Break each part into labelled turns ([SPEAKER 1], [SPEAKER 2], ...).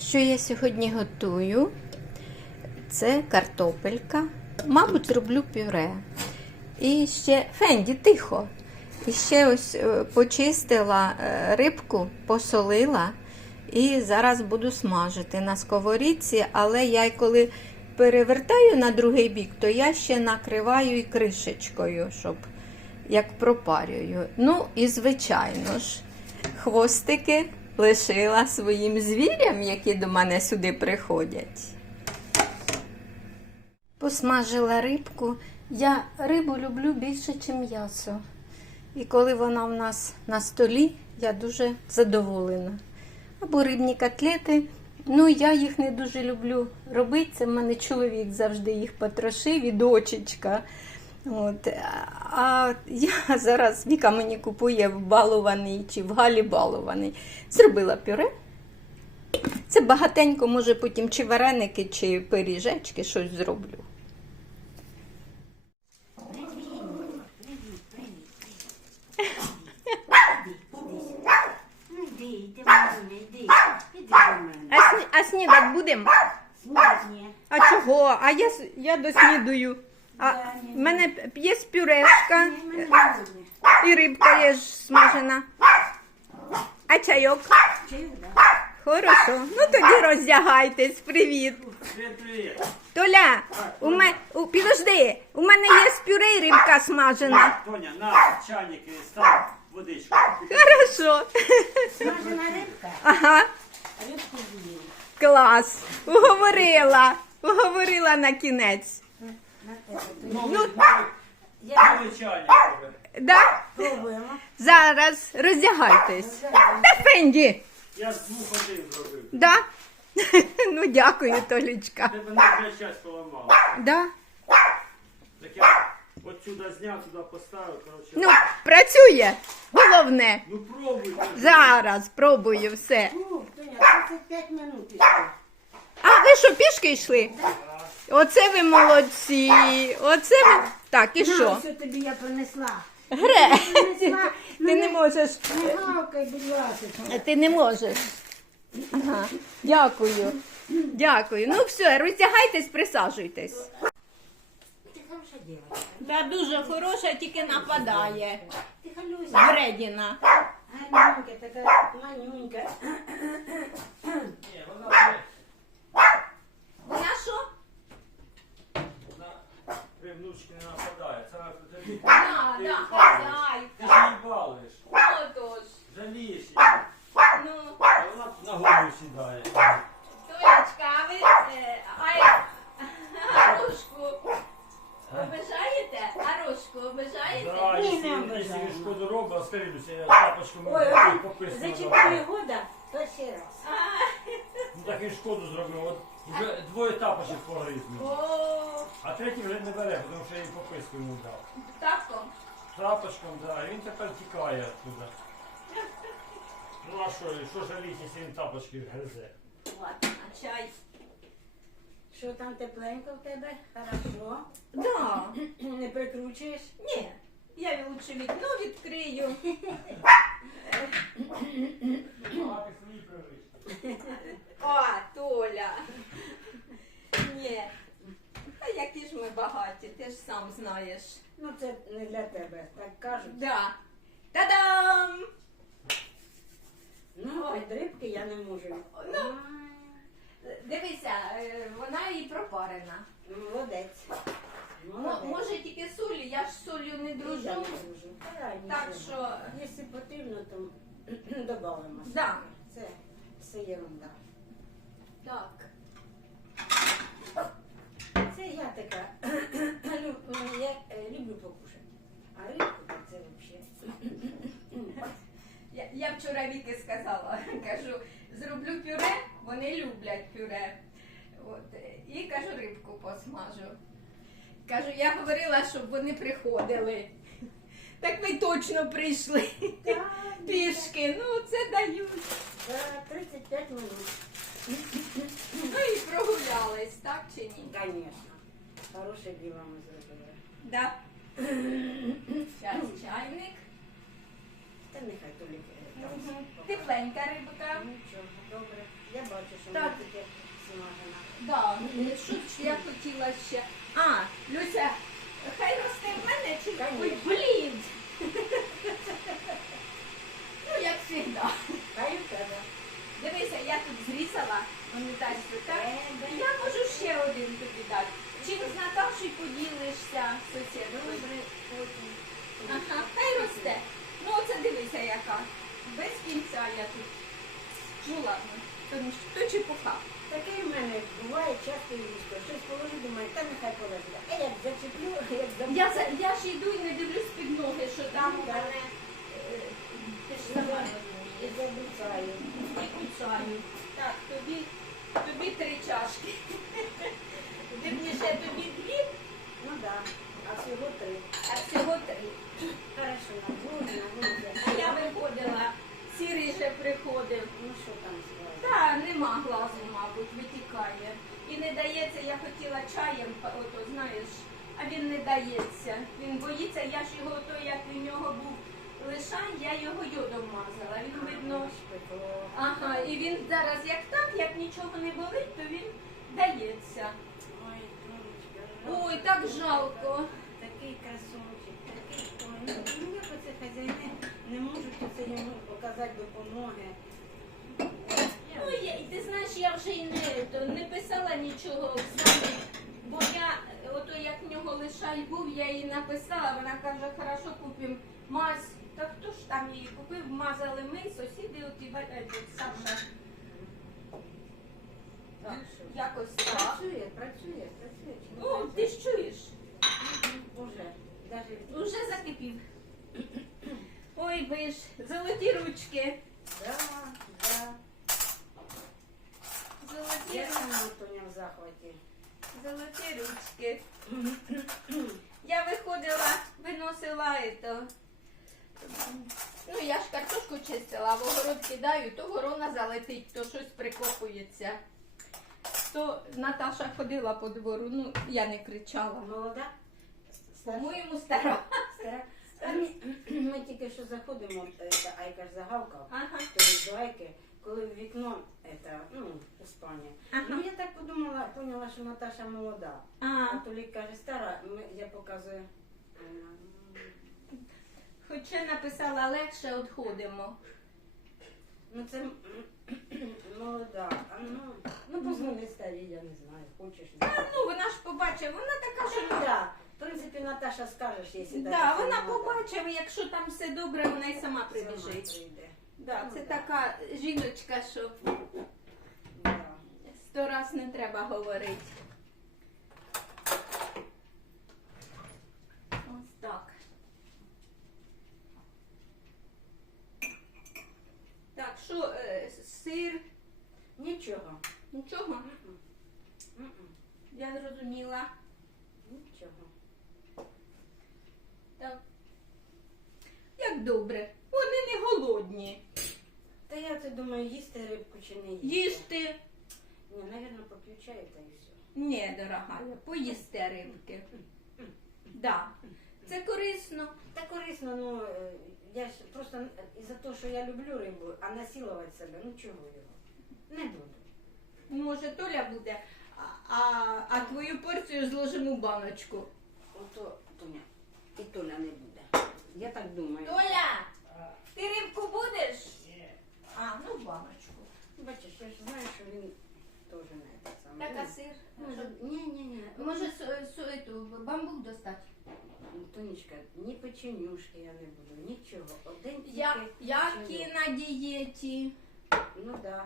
[SPEAKER 1] Що я сьогодні готую? Це картопелька. Мабуть, зроблю пюре. І ще Фенді, тихо. І ще ось е, почистила е, рибку, посолила і зараз буду смажити на сковорідці, але я коли перевертаю на другий бік, то я ще накриваю і кришечкою, щоб як пропарюю. Ну і звичайно ж, хвостики лишила своїм звірям, які до мене сюди приходять. Посмажила рибку. Я рибу люблю більше, ніж м'ясо. І коли вона в нас на столі, я дуже задоволена. Або рибні котлети. Ну, я їх не дуже люблю робити. Це в мене чоловік завжди їх потрошив і дочечка. От. А я зараз Віка мені купує в балований чи в галі балований. Зробила пюре. Це багатенько, може потім чи вареники, чи пиріжечки щось зроблю. А, сні... а снідати будемо? А чого? А я, я доснідую. А в мене є пюрешка і рибка є ж смажена. А чайок? Хорошо. Ну тоді роздягайтесь. Привіт. Толя, у мене підожди, у мене є пюре і рибка смажена.
[SPEAKER 2] Тоня, на чайник і став водичку.
[SPEAKER 1] Хорошо.
[SPEAKER 3] Смажена рибка,
[SPEAKER 1] Ага,
[SPEAKER 3] рибку
[SPEAKER 1] клас. Уговорила. Уговорила на кінець. Ну,
[SPEAKER 3] Я
[SPEAKER 1] да?
[SPEAKER 3] пробуємо.
[SPEAKER 1] Зараз роздягайтесь. Та Фенді.
[SPEAKER 2] Я з двох один зробив.
[SPEAKER 1] Да? Ну, дякую, Толічка.
[SPEAKER 2] Тебе не вже часть поламала.
[SPEAKER 1] Да?
[SPEAKER 2] Так я отсюда зняв, туди поставив, коротше.
[SPEAKER 1] Ну, працює. Головне.
[SPEAKER 2] Ну пробуй.
[SPEAKER 1] Зараз пробую все.
[SPEAKER 3] Ну, Тоня, 35 минут.
[SPEAKER 1] А ви що, пішки йшли? Оце ви молодці. Оце ви. Так, і що?
[SPEAKER 3] що тобі я принесла?
[SPEAKER 1] Гре.
[SPEAKER 3] Принесла.
[SPEAKER 1] Ти не можеш.
[SPEAKER 3] Не гавкай, будь ласка.
[SPEAKER 1] Ти не можеш. Ага. Дякую. Дякую. Ну все, роздягайтесь, присаджуйтесь.
[SPEAKER 3] Ти хороша дівчинка.
[SPEAKER 1] Та дуже хороша, тільки нападає.
[SPEAKER 3] Ти халюся.
[SPEAKER 1] Вредіна.
[SPEAKER 3] Гарненька, така манюнька.
[SPEAKER 2] Вона
[SPEAKER 1] що?
[SPEAKER 2] Вона не нападає. Це тобі.
[SPEAKER 1] Да,
[SPEAKER 2] ти
[SPEAKER 1] да,
[SPEAKER 2] ж її балуєш.
[SPEAKER 1] Отож.
[SPEAKER 2] Жалієш її.
[SPEAKER 1] Ну,
[SPEAKER 2] А вона на голову сідає.
[SPEAKER 1] Толечка, а ви е, ай, Арошку обижаєте? Арошку обижаєте?
[SPEAKER 2] Да,
[SPEAKER 3] Ні,
[SPEAKER 2] якщо
[SPEAKER 3] не
[SPEAKER 2] якщо
[SPEAKER 3] ображаю.
[SPEAKER 2] він шкоду робить, а скажіть, я тапочку
[SPEAKER 3] Ой,
[SPEAKER 2] можу
[SPEAKER 3] ой,
[SPEAKER 2] пописати.
[SPEAKER 3] за 4 года перший раз.
[SPEAKER 2] Ну так він шкоду зробив. От вже двоє тапочок погризнув.
[SPEAKER 1] О,
[SPEAKER 2] А третій вже не бере, тому що я їй пописку йому дав.
[SPEAKER 1] тапком.
[SPEAKER 2] Трапочком, да, і він тепер тікає оттуда. Ну а що, що жаліть, якщо він тапочки гризе?
[SPEAKER 1] Ладно, а чай.
[SPEAKER 3] Що там тепленько в тебе? Хорошо.
[SPEAKER 1] Да.
[SPEAKER 3] Не прикручуєш?
[SPEAKER 1] Ні, я лучше вікно відкрию.
[SPEAKER 2] Ти свої привички.
[SPEAKER 1] О, Толя. Ні. А які ж ми багаті, ти ж сам знаєш.
[SPEAKER 3] Ну це не для тебе, так кажуть.
[SPEAKER 1] Да. Та-дам!
[SPEAKER 3] Ну, від рибки я не можу.
[SPEAKER 1] Ну. Дивися, е, вона і пропарена.
[SPEAKER 3] Молодець.
[SPEAKER 1] М-
[SPEAKER 3] Молодець.
[SPEAKER 1] може тільки солі, я ж з солью не
[SPEAKER 3] я
[SPEAKER 1] дружу.
[SPEAKER 3] не дружу. Та,
[SPEAKER 1] Так
[SPEAKER 3] нічого.
[SPEAKER 1] що,
[SPEAKER 3] Якщо потрібно, то додамо.
[SPEAKER 1] да.
[SPEAKER 3] Це все ерунда.
[SPEAKER 1] Так.
[SPEAKER 3] Це я така. я е, люблю покушати. А рибку так це взагалі.
[SPEAKER 1] Я, я вчора Віки сказала, кажу, зроблю пюре, вони люблять пюре. От, е, і кажу, рибку посмажу. Кажу, я говорила, щоб вони приходили. Так ви точно прийшли. Пішки, ну це дають.
[SPEAKER 3] За 35 минут.
[SPEAKER 1] Ну і прогулялись, так чи ні?
[SPEAKER 3] Звісно. Хороше діло ми зробили.
[SPEAKER 1] Да. Зараз чайник.
[SPEAKER 3] Та нехай тільки.
[SPEAKER 1] Мгм. Тепленька рибка.
[SPEAKER 3] Нічого, добре. Я бачу, що
[SPEAKER 1] Так.
[SPEAKER 3] вона тільки смажена.
[SPEAKER 1] Да, що ж я хотіла ще. А, Люся, хай росте в мене чи. Ой, блін. Ну, як завжди.
[SPEAKER 3] Хай у тебе.
[SPEAKER 1] Дивися, я тут зрізала унітазку, так?
[SPEAKER 3] Е.
[SPEAKER 1] Я можу ще один тобі дати. Чи з Наташею поділишся
[SPEAKER 3] потім.
[SPEAKER 1] Ага, хай росте. Ну оце дивися яка. Без кінця я тут. Ну ладно, тому що то чепуха.
[SPEAKER 3] Таке в мене буває часто і різко. Щось положу, думаю, та нехай полежить. А як зачеплю, як забуду.
[SPEAKER 1] Я, за- я ж йду і не дивлюсь під ноги, що там у мене. е, Ти ж сама
[SPEAKER 3] І
[SPEAKER 1] розумієш.
[SPEAKER 3] забуцаю.
[SPEAKER 1] І. Так, тобі, тобі три чашки. Вірніше, тобі дві,
[SPEAKER 3] Ну так, а всього три.
[SPEAKER 1] а всього три.
[SPEAKER 3] Хорошо, на вулиці, на вулиці.
[SPEAKER 1] А я виходила, сірий же приходив.
[SPEAKER 3] Ну що там сказати?
[SPEAKER 1] Та нема глазу, мабуть, витікає. І не дається, я хотіла чаєм, ото знаєш, а він не дається. Він боїться, я ж його, то як у нього був лишань, я його йодом мазала. Він видно. Ага, і він зараз як так, як нічого не болить, то він дається.
[SPEAKER 3] Ой,
[SPEAKER 1] так жалко.
[SPEAKER 3] Такий красунчик, такий ну як оце хазяїни не можуть оце йому показати допомоги.
[SPEAKER 1] Ну, я, ти знаєш, я вже й не, то, не писала нічого Оксані, бо я, ото як в нього лишай був, я їй написала, вона каже, хорошо купимо мазь. Та хто ж там її купив, мазали ми, сусіди, от і е, Саша. Якось так.
[SPEAKER 3] Працює, працює, працює. чи не
[SPEAKER 1] О,
[SPEAKER 3] працює?
[SPEAKER 1] ти ж чуєш?
[SPEAKER 3] Уже, даже
[SPEAKER 1] Уже закипів. Ой, ви ж, золоті ручки.
[SPEAKER 3] Да, да.
[SPEAKER 1] Золоті,
[SPEAKER 3] Я
[SPEAKER 1] ручки.
[SPEAKER 3] сама в захваті.
[SPEAKER 1] золоті ручки. Я виходила, виносила ето. Ну, я ж картошку чистила, в огород кидаю, то ворона залетить, то щось прикопується. То Наташа ходила по двору, ну я не кричала.
[SPEAKER 3] Молода?
[SPEAKER 1] По-моєму, стара.
[SPEAKER 3] Стара? Ми, тільки що заходимо, е, Айка ж загавкав,
[SPEAKER 1] Ага.
[SPEAKER 3] то від до Айки, коли в вікно, это, ну, у спальні.
[SPEAKER 1] Ага.
[SPEAKER 3] Ну, я так подумала, поняла, що Наташа молода.
[SPEAKER 1] А,
[SPEAKER 3] А Толік каже, стара, ми, я показую. а вона, «М,
[SPEAKER 1] хоча написала легше відходимо.
[SPEAKER 3] Ну це м, молода. А ну, ну позвони старі, я не знаю, хочеш. Не.
[SPEAKER 1] А ну вона ж побачила, вона така, що.
[SPEAKER 3] Ну, да. В принципі, Наташа скажеш, якщо
[SPEAKER 1] Да,
[SPEAKER 3] це
[SPEAKER 1] вона
[SPEAKER 3] молода.
[SPEAKER 1] побачила, якщо там все добре, вона й сама
[SPEAKER 3] Сама
[SPEAKER 1] прибіжить.
[SPEAKER 3] прийде.
[SPEAKER 1] Да,
[SPEAKER 3] Ну,
[SPEAKER 1] це така жіночка, що
[SPEAKER 3] Да.
[SPEAKER 1] сто раз не треба говорити. Ось так. Так, що, е, сир,
[SPEAKER 3] Нічого.
[SPEAKER 1] нічого, я зрозуміла.
[SPEAKER 3] Нічого.
[SPEAKER 1] Так. Як добре. Вони не голодні.
[SPEAKER 3] Та я це думаю, їсти рибку чи не їсти.
[SPEAKER 1] Їсти.
[SPEAKER 3] Ні, навірно, та і все.
[SPEAKER 1] Ні, дорога, поїсти рибки. Да. Це корисно.
[SPEAKER 3] Та корисно, ну е, я ж просто із-за того, що я люблю рибу, а насилувати себе, ну чого його? Не буду.
[SPEAKER 1] Може, Толя буде, а, а, а твою порцію зложимо в баночку.
[SPEAKER 3] Ото Тоня. І Толя не буде. Я так думаю.
[SPEAKER 1] Толя, ти рибку будеш? Ні. А, ну в баночку.
[SPEAKER 3] Бачиш, я ж знаю, що він теж не те саме.
[SPEAKER 1] Так, а сир? Може,
[SPEAKER 3] Ні, ні, ні.
[SPEAKER 1] може су- су- ету, бамбук достати?
[SPEAKER 3] Тонечка, ні печенюшки я не буду, нічого. Один тільки
[SPEAKER 1] Я, як і на дієті.
[SPEAKER 3] Ну да.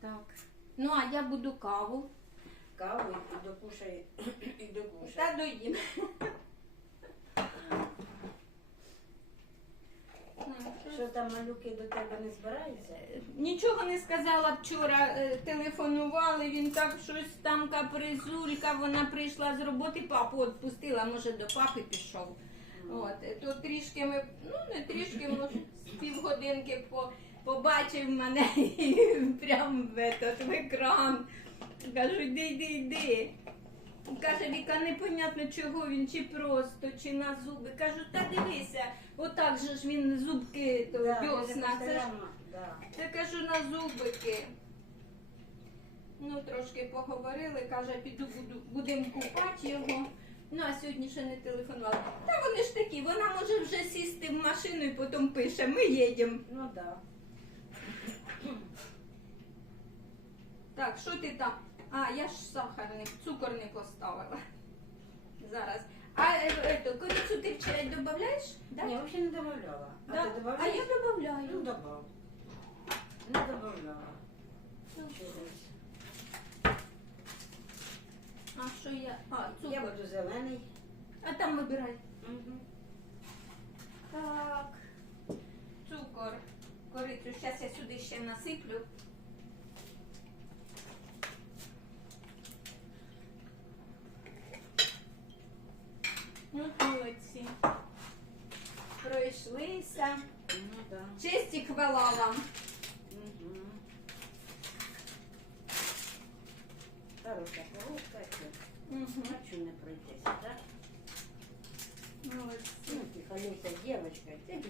[SPEAKER 1] Так. Ну, а я буду каву.
[SPEAKER 3] Каву і докушай, і докушай.
[SPEAKER 1] Та доїм.
[SPEAKER 3] Малюки до тебе не збираються?
[SPEAKER 1] Нічого не сказала вчора, е, телефонували, він так щось там капризулька, вона прийшла з роботи, папу відпустила, може до папи пішов. От, е, то трішки ми, ну не трішки, може, з півгодинки по, побачив мене і прям в, этот, в екран. Кажу, йди, йди, йди. Каже, Віка, непонятно чого він, чи просто, чи на зуби. Кажу, та дивися, отак же ж він зубки то,
[SPEAKER 3] Да,
[SPEAKER 1] дьосна.
[SPEAKER 3] це
[SPEAKER 1] ж.
[SPEAKER 3] Да.
[SPEAKER 1] Я кажу на зубики. Ну, трошки поговорили, каже, піду буду, будемо купати його. Ну, а сьогодні ще не телефонувала. Та вони ж такі, вона може вже сісти в машину і потім пише, ми їдемо.
[SPEAKER 3] Ну да.
[SPEAKER 1] Так, що ти там? А, я ж сахарник, цукор не поставила. Зараз. А е, е, корицю ти в чай додаєш? Да?
[SPEAKER 3] Ні, взагалі не додавала. А
[SPEAKER 1] Да. А я
[SPEAKER 3] Ну,
[SPEAKER 1] додаю.
[SPEAKER 3] добав. Не додавала. Чогось.
[SPEAKER 1] А що я? А,
[SPEAKER 3] Я
[SPEAKER 1] цукор.
[SPEAKER 3] буду зелений.
[SPEAKER 1] А там вибирай.
[SPEAKER 3] Мгм.
[SPEAKER 1] Так. Цукор. Корицю. Зараз я сюди ще насиплю. Ну, молодці. Пройшлися.
[SPEAKER 3] Ну да.
[SPEAKER 1] Честь і хвала вам.
[SPEAKER 3] Мгм. Хороша коробка.
[SPEAKER 1] Угу.
[SPEAKER 3] Не пройтися, так?
[SPEAKER 1] Молодці.
[SPEAKER 3] Ну, ты хорошая девочка. Ты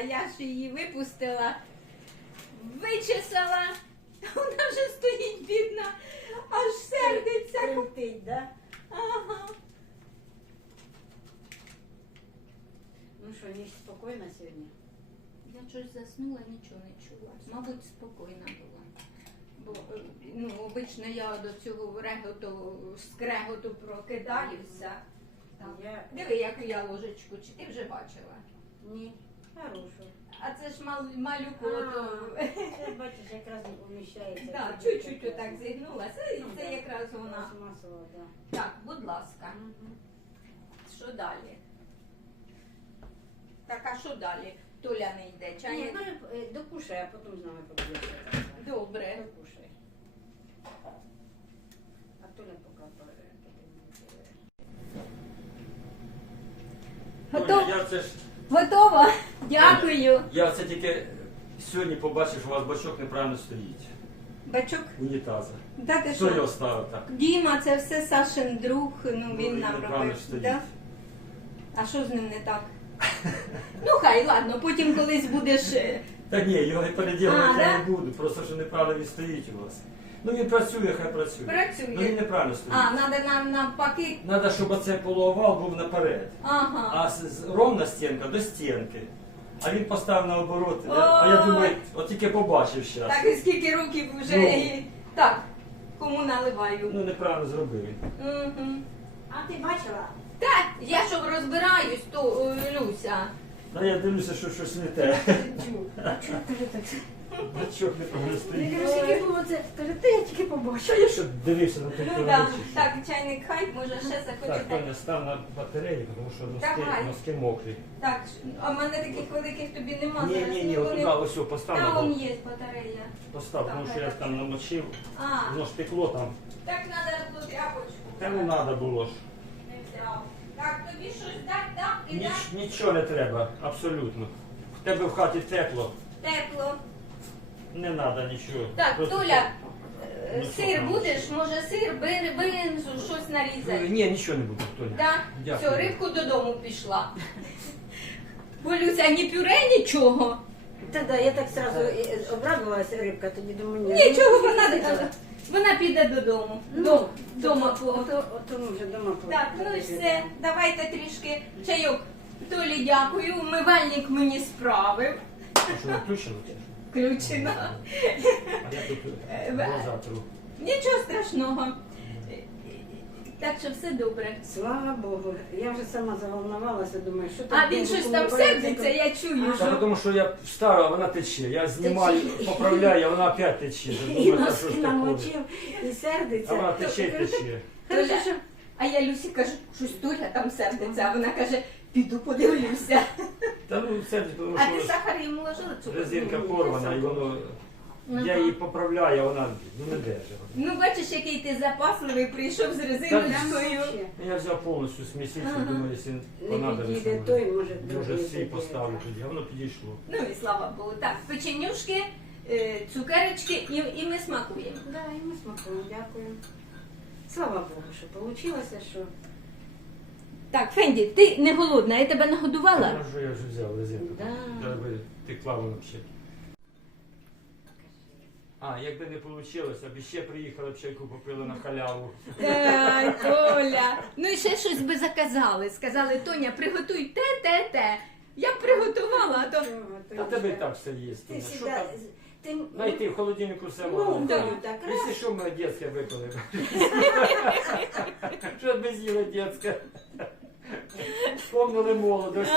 [SPEAKER 1] я ж її випустила, вичесала, вона вже стоїть бідна, аж сердиться.
[SPEAKER 3] Крутить, да?
[SPEAKER 1] Ага.
[SPEAKER 3] Ну что, не спокойно сегодня?
[SPEAKER 1] Я щось заснула, нічого не чула. Мабуть, спокійна була. Бо е, ну, обично я до цього реготу, скреготу прокидаюся. Там.
[SPEAKER 3] Я...
[SPEAKER 1] Диви, яку я ложечку, чи ти вже бачила?
[SPEAKER 3] Не, хорошую.
[SPEAKER 1] А це ж мал, малюку. ото-
[SPEAKER 3] Це, бачиш, якраз не поміщається.
[SPEAKER 1] Так, чуть-чуть отак зігнулася, і
[SPEAKER 3] Ну,
[SPEAKER 1] це
[SPEAKER 3] да.
[SPEAKER 1] якраз вона.
[SPEAKER 3] Пластмасова, да.
[SPEAKER 1] Так, будь ласка, що далі? Так, а що далі? Толя не йде,
[SPEAKER 3] Ні,
[SPEAKER 1] чайник?
[SPEAKER 3] ну, е, докушай, а потім з нами подивишся.
[SPEAKER 1] Добре.
[SPEAKER 3] Докушай. А Толя поки подивиться.
[SPEAKER 1] Готов?
[SPEAKER 2] Я це ж
[SPEAKER 1] Готово? Дякую.
[SPEAKER 2] я це тільки сьогодні побачив, що у вас бачок неправильно стоїть.
[SPEAKER 1] Бачок,
[SPEAKER 2] Унітаза.
[SPEAKER 1] да ти
[SPEAKER 2] Хто його
[SPEAKER 1] що?
[SPEAKER 2] ставив так?
[SPEAKER 1] Діма, це все Сашин друг, ну він нам
[SPEAKER 2] неправильно
[SPEAKER 1] робив.
[SPEAKER 2] стоїть.
[SPEAKER 1] Да? А що з ним не так? Ну хай, ладно, потім колись будеш. е,
[SPEAKER 2] Та ні, його не
[SPEAKER 1] А,
[SPEAKER 2] переділувати
[SPEAKER 1] да?
[SPEAKER 2] не буду, просто що неправильно він стоїть у вас. Ну він працює, хай працює.
[SPEAKER 1] Працює.
[SPEAKER 2] Ну він неправильно стоїть.
[SPEAKER 1] А, треба нам навпаки.
[SPEAKER 2] Треба, щоб оцей полуовал був наперед.
[SPEAKER 1] Ага.
[SPEAKER 2] А з- з- ровна стінка до стінки. А він поставив наоборот. Я- А я думаю, от тільки побачив зараз.
[SPEAKER 1] Так і скільки років вже.
[SPEAKER 2] Ну.
[SPEAKER 1] і- Так, кому наливаю?
[SPEAKER 2] Ну неправильно зробив він.
[SPEAKER 1] Угу.
[SPEAKER 3] А ти бачила?
[SPEAKER 1] Так, я щоб розбираюсь, то е, Люся.
[SPEAKER 2] Та я дивлюся, що щось не те.
[SPEAKER 3] А чого ти так?
[SPEAKER 2] Бачок
[SPEAKER 3] Я
[SPEAKER 2] стоїть.
[SPEAKER 3] кажу, скільки було це? Каже, ти я тільки побачила.
[SPEAKER 2] Я що дивився на той
[SPEAKER 1] Ну да. Так, чайник хай, може ще
[SPEAKER 2] Так,
[SPEAKER 1] захочете.
[SPEAKER 2] Став на батарею, тому що носки,
[SPEAKER 1] Давай.
[SPEAKER 2] носки мокрі.
[SPEAKER 1] Так, а в мене таких великих тобі нема.
[SPEAKER 2] Ні,
[SPEAKER 1] зараз
[SPEAKER 2] ні, ні, от туди ось о, постав
[SPEAKER 1] Та
[SPEAKER 2] на
[SPEAKER 1] є батарея.
[SPEAKER 2] Постав, тому що я
[SPEAKER 1] так.
[SPEAKER 2] там намочив,
[SPEAKER 1] А,
[SPEAKER 2] воно ж текло там.
[SPEAKER 1] так треба було тряпочку.
[SPEAKER 2] Та не треба було ж.
[SPEAKER 1] Не взяв. Так, тобі щось дать, дам і
[SPEAKER 2] Ніч,
[SPEAKER 1] дать
[SPEAKER 2] нічого не треба, абсолютно. В тебе в хаті тепло,
[SPEAKER 1] тепло.
[SPEAKER 2] Не треба нічого.
[SPEAKER 1] Так,
[SPEAKER 2] Просто-
[SPEAKER 1] Толя, е,
[SPEAKER 2] Ну,
[SPEAKER 1] сир
[SPEAKER 2] там?
[SPEAKER 1] будеш? Може сир, бир- бринзу, щось
[SPEAKER 2] Е,
[SPEAKER 1] нарізати.
[SPEAKER 2] Ні, нічого не буде, Тоня.
[SPEAKER 1] Так,
[SPEAKER 2] Дякую.
[SPEAKER 1] все, рибку додому пішла. Болюся, ні пюре, нічого.
[SPEAKER 3] Та да, я так сразу е, обрадувалася рибка, тоді думаю, ні.
[SPEAKER 1] Нічого, вона,
[SPEAKER 3] це-
[SPEAKER 1] вона піде додому.
[SPEAKER 3] Ну,
[SPEAKER 1] Дом- Дома по.
[SPEAKER 3] Ото, ото ми вже дома.
[SPEAKER 1] Так, ну і все, давайте трішки чайок. Толі дякую, умивальник мені справив.
[SPEAKER 2] А що, включено?
[SPEAKER 1] Включено.
[SPEAKER 2] А я тут
[SPEAKER 1] Е,
[SPEAKER 2] глаза тру.
[SPEAKER 1] Нічого страшного. Так що все добре.
[SPEAKER 3] Слава Богу. Я вже сама заволновалася, думаю, що там.
[SPEAKER 1] А він щось там сердиться, я чую.
[SPEAKER 2] Та
[SPEAKER 1] що-
[SPEAKER 2] тому що я встав, а вона тече. Я знімаю,
[SPEAKER 3] Тече.
[SPEAKER 2] поправляю, а вона опять тече.
[SPEAKER 3] І
[SPEAKER 2] Думаю, та що
[SPEAKER 3] носки
[SPEAKER 2] таке?
[SPEAKER 3] намочив, і сердиться.
[SPEAKER 2] А вона тече і тече.
[SPEAKER 3] Хорошо, що
[SPEAKER 1] А я Люсі кажу, щось Толя там сердиться, а вона каже, піду подивлюся.
[SPEAKER 2] Та ну це тому
[SPEAKER 1] А ти
[SPEAKER 2] що
[SPEAKER 1] сахар їм ложила цукор?
[SPEAKER 2] резинка
[SPEAKER 1] Ні,
[SPEAKER 2] порвана і воно.
[SPEAKER 1] Ну,
[SPEAKER 2] Я її поправляю, а вона ну, не держить.
[SPEAKER 1] Ну, бачиш, який ти запасливий, прийшов з резиночкою.
[SPEAKER 2] Я взяв повністю сміситель,
[SPEAKER 1] Ага.
[SPEAKER 2] думаю, якщо
[SPEAKER 3] Не
[SPEAKER 2] понадобиться,
[SPEAKER 3] підійде той, може
[SPEAKER 2] може
[SPEAKER 3] другий
[SPEAKER 2] свій
[SPEAKER 3] підійде.
[SPEAKER 2] поставлю тоді, а воно підійшло.
[SPEAKER 1] Ну і слава Богу. Так, печенюшки, е, цукерочки і, і ми смакуємо.
[SPEAKER 3] Да, і ми смакуємо, дякую. Слава Богу, що вийшло, що
[SPEAKER 1] Так, Фенді, ти не голодна, я тебе нагодувала?
[SPEAKER 2] Що я вже взяв резинку.
[SPEAKER 3] Да.
[SPEAKER 2] Я би текла воно б ще. А, якби не вийшло, б ще приїхала б чайку попила на халяву.
[SPEAKER 1] Ай, Толя. Ну і ще щось би заказали. Сказали, Тоня, приготуй те, те, те. Я б приготувала, а то.
[SPEAKER 2] Та тебе і так все є.
[SPEAKER 3] Ти
[SPEAKER 2] Тоня. Що
[SPEAKER 3] всегда...
[SPEAKER 2] там?
[SPEAKER 3] Ти...
[SPEAKER 2] В холодильнику все
[SPEAKER 3] Ну,
[SPEAKER 2] можна.
[SPEAKER 1] да.
[SPEAKER 3] Так раз.
[SPEAKER 2] Якщо що, ми дітське випили. Що б з'їла дітське? Вспомнили молодость.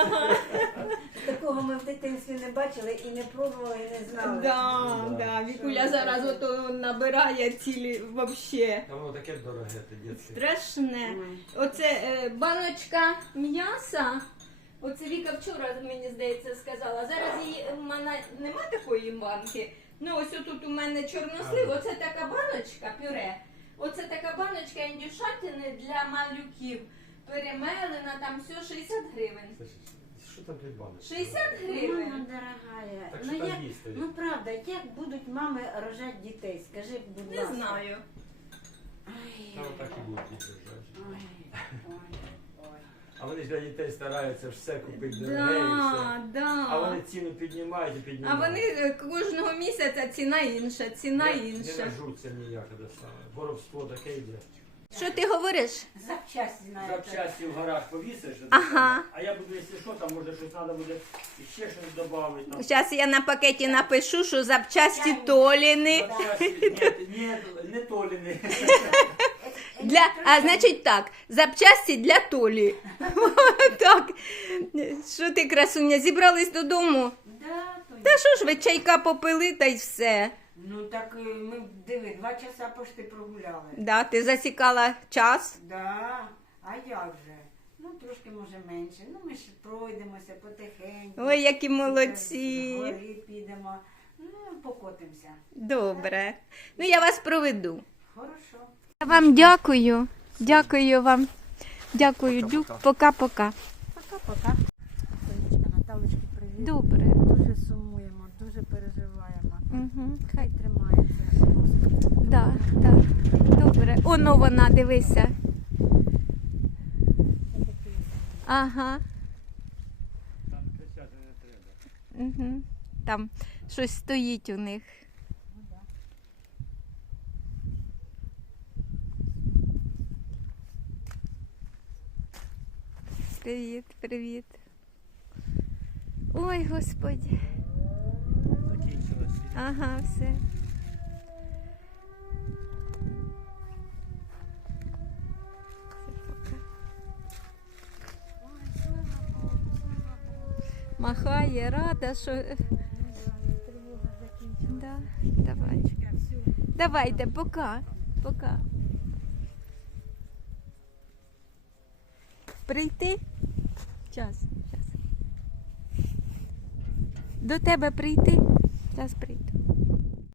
[SPEAKER 3] Такого ми в дитинстві не бачили і не пробували, і не знали.
[SPEAKER 1] Да,
[SPEAKER 2] Да.
[SPEAKER 1] да, Вікуля зараз ото набирає цілі вообще.
[SPEAKER 2] Та воно таке дороге, те дітське.
[SPEAKER 1] Страшне.
[SPEAKER 3] Ой.
[SPEAKER 1] Оце е, баночка м'яса. Оце Віка вчора, мені здається, сказала. Зараз її в мене нема такої банки. Ну ось тут у мене чорнослив, оце така баночка пюре. Оце така баночка індюшатини для малюків. Перемелена, там все 60 гривень.
[SPEAKER 2] Що там баночкою?
[SPEAKER 1] 60
[SPEAKER 3] Мама
[SPEAKER 1] гривень.
[SPEAKER 3] дорогая,
[SPEAKER 2] Так
[SPEAKER 3] ну
[SPEAKER 2] що там
[SPEAKER 3] як,
[SPEAKER 2] їсти?
[SPEAKER 3] ну правда, як будуть мами рожати дітей? Скажи, будь
[SPEAKER 1] Не
[SPEAKER 3] ласка.
[SPEAKER 1] знаю.
[SPEAKER 3] Ай,
[SPEAKER 2] Та отак і будуть діти рожати.
[SPEAKER 3] ой, ой, ой.
[SPEAKER 2] А вони ж для дітей стараються ж все купити дороге і все.
[SPEAKER 1] Да, да.
[SPEAKER 2] А вони ціну піднімають і
[SPEAKER 1] А
[SPEAKER 2] піднімають.
[SPEAKER 1] вони е, кожного місяця ціна інша, ціна
[SPEAKER 2] Не- Не
[SPEAKER 1] інша.
[SPEAKER 2] нажуться ніяк, де саме. Воровство таке йде.
[SPEAKER 1] Що ти говориш?
[SPEAKER 3] Запчасті знаєте.
[SPEAKER 2] Запчасті в гараж повісиш,
[SPEAKER 1] Ага.
[SPEAKER 2] а я буду, якщо що, там може щось треба буде ще щось додати. Там.
[SPEAKER 1] Зараз я на пакеті напишу, що запчасті Толіни.
[SPEAKER 2] Запчасті, ні, ні, не толіни.
[SPEAKER 1] Для, а значить так, запчасті для Толі. так. Що ти, красуня, зібрались додому?
[SPEAKER 3] Да, то
[SPEAKER 1] Та що ж ви чайка попили та й все.
[SPEAKER 3] Ну так е, ми диви, два часа пошти прогуляли.
[SPEAKER 1] Да, ти засікала час.
[SPEAKER 3] Да, а як же? Ну трошки може менше. Ну ми ж пройдемося потихеньку.
[SPEAKER 1] Ой, які молодці.
[SPEAKER 3] Згори підемо. Ну, покотимося.
[SPEAKER 1] Добре. Ну я вас проведу.
[SPEAKER 3] Хорошо.
[SPEAKER 1] Я вам дякую. Дякую вам. Дякую. Дю. Пока-пока.
[SPEAKER 3] Пока-пока. Наталочки, привіт.
[SPEAKER 1] Добре.
[SPEAKER 3] Дуже переживаємо.
[SPEAKER 1] Угу.
[SPEAKER 3] Хай тримається.
[SPEAKER 1] Да, да. Добре. Оно вона, дивися. Ага.
[SPEAKER 2] Там кричати не треба.
[SPEAKER 1] Угу. Там щось стоїть у них. Привіт, привіт. Ой, господі. Ага, все. Махає, рада, що.
[SPEAKER 3] Тривога закінчилася.
[SPEAKER 1] Да, давай. Давайте, пока. Пока. Прийти? Час, час. До тебе прийти? Зараз прийду.